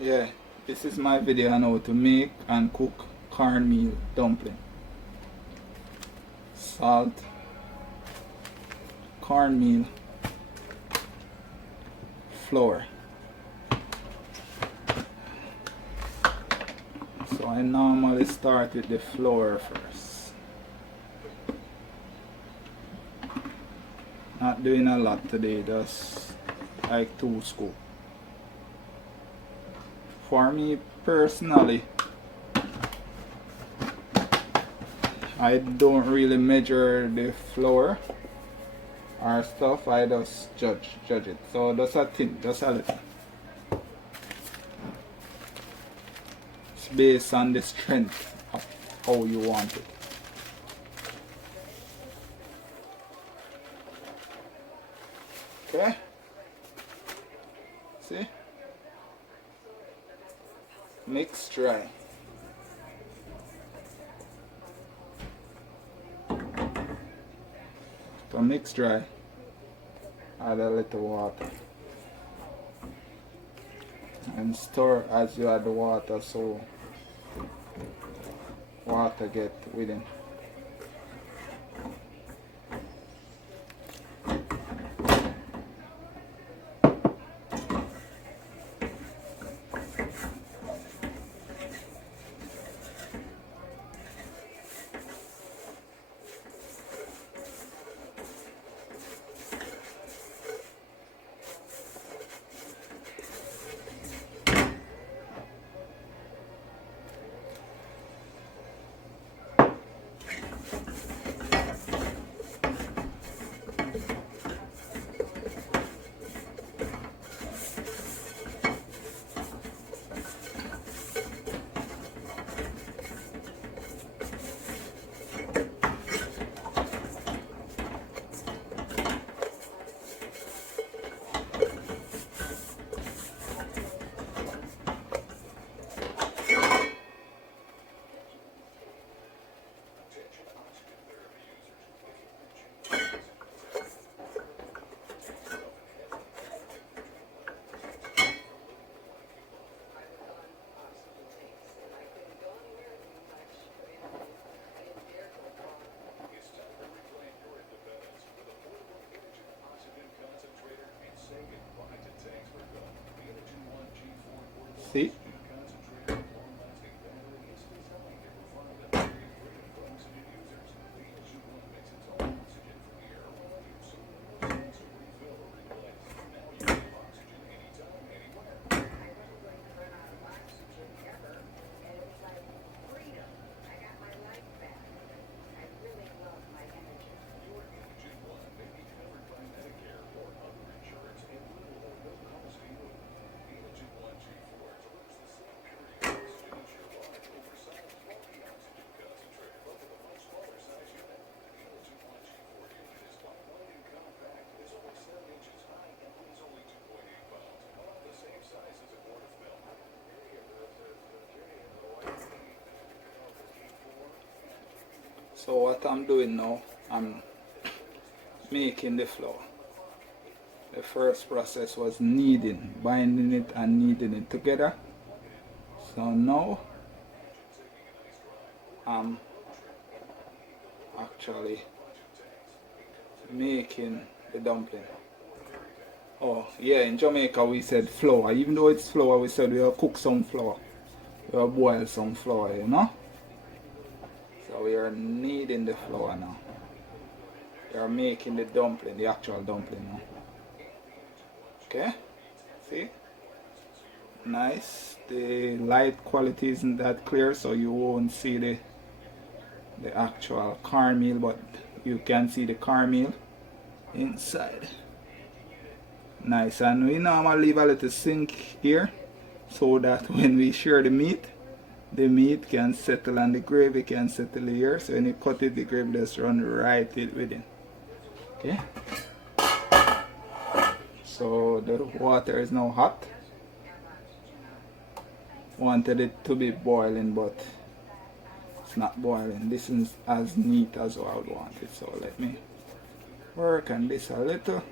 Yeah, this is my video on how to make and cook cornmeal dumpling. Salt, cornmeal, flour. So I normally start with the flour first. Not doing a lot today, just like 2 scoops. For me personally, I don't really measure the flour or stuff, I just judge it. So that's a thing, just a little. It's based on the strength of how you want it. Okay? See? Mix dry. To mix dry, add a little water. And stir as you add the water so water get within. See? So what I'm doing now, I'm making the flour. The first process was kneading, binding it and kneading it together. So now I'm actually making the dumpling. Oh yeah, in Jamaica we said flour. Even though it's flour, we said we'll cook some flour. We'll boil some flour, you know? So we are kneading the flour now. We are making the dumpling, the actual dumpling now. Okay? See? Nice. The light quality isn't that clear, so you won't see the actual cornmeal, but you can see the cornmeal inside. Nice. And we normally leave a little sink here so that when we share the meat can settle and the gravy can settle here. So when you cut it, the gravy just run right it within. Okay? So the water is now hot. Wanted it to be boiling, but it's not boiling. This is as neat as I would want it. So let me work on this a little.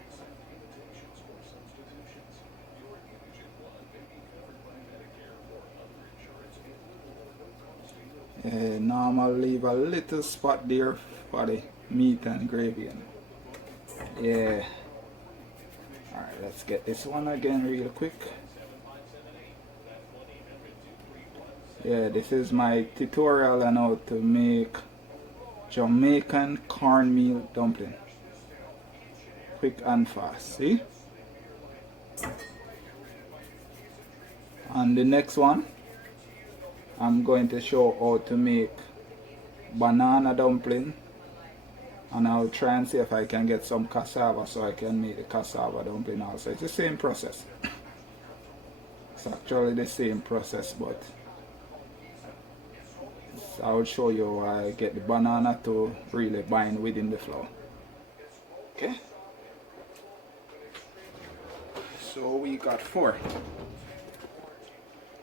Normally leave a little spot there for the meat and gravy. Yeah. Alright, let's get this one again real quick. Yeah, this is my tutorial on how to make Jamaican cornmeal dumpling. Quick and fast, see? And the next one, I'm going to show how to make banana dumpling, and I'll try and see if I can get some cassava so I can make the cassava dumpling also. It's the same process. It's actually the same process, but I will show you how I get the banana to really bind within the flour. Okay, so we got 4.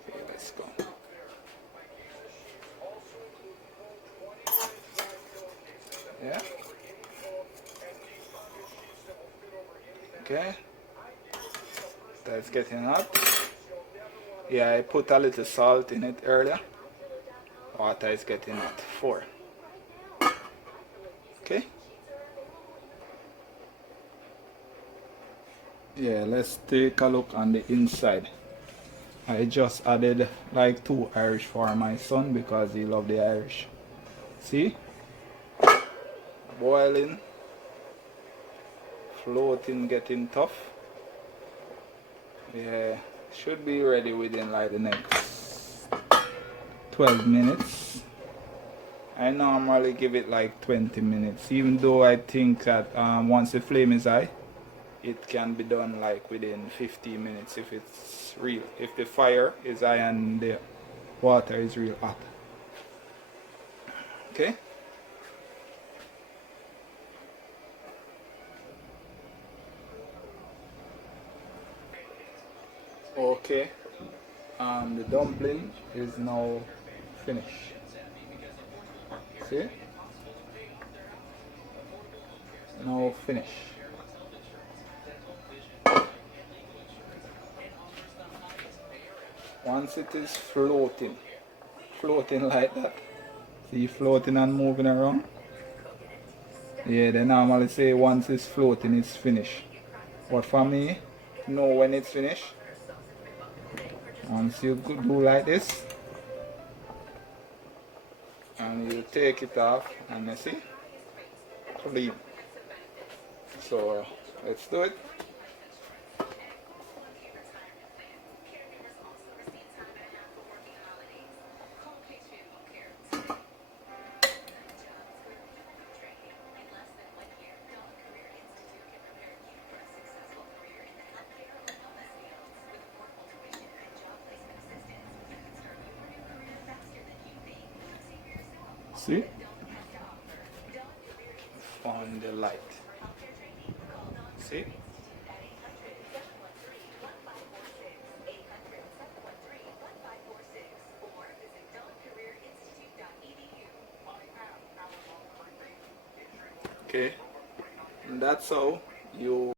Okay, let's go. Yeah. Okay. That's getting hot. Yeah, I put a little salt in it earlier. Water is getting hot. 4. Okay. Yeah, let's take a look on the inside. I just added like 2 Irish for my son because he loves the Irish. See? Boiling, floating, getting tough. Yeah, should be ready within like the next 12 minutes. I normally give it like 20 minutes, even though I think that once the flame is high, it can be done like within 15 minutes if it's real, if the fire is high and the water is real hot. Okay. Okay, the dumpling is now finished. See? Now finished. Once it is floating like that, see, floating and moving around. Yeah, they normally say once it's floating, it's finished. But for me, to know when it's finished, once you do like this, and you take it off, and you see, clean. So let's do it. See? On the light. See? Okay. And that's how you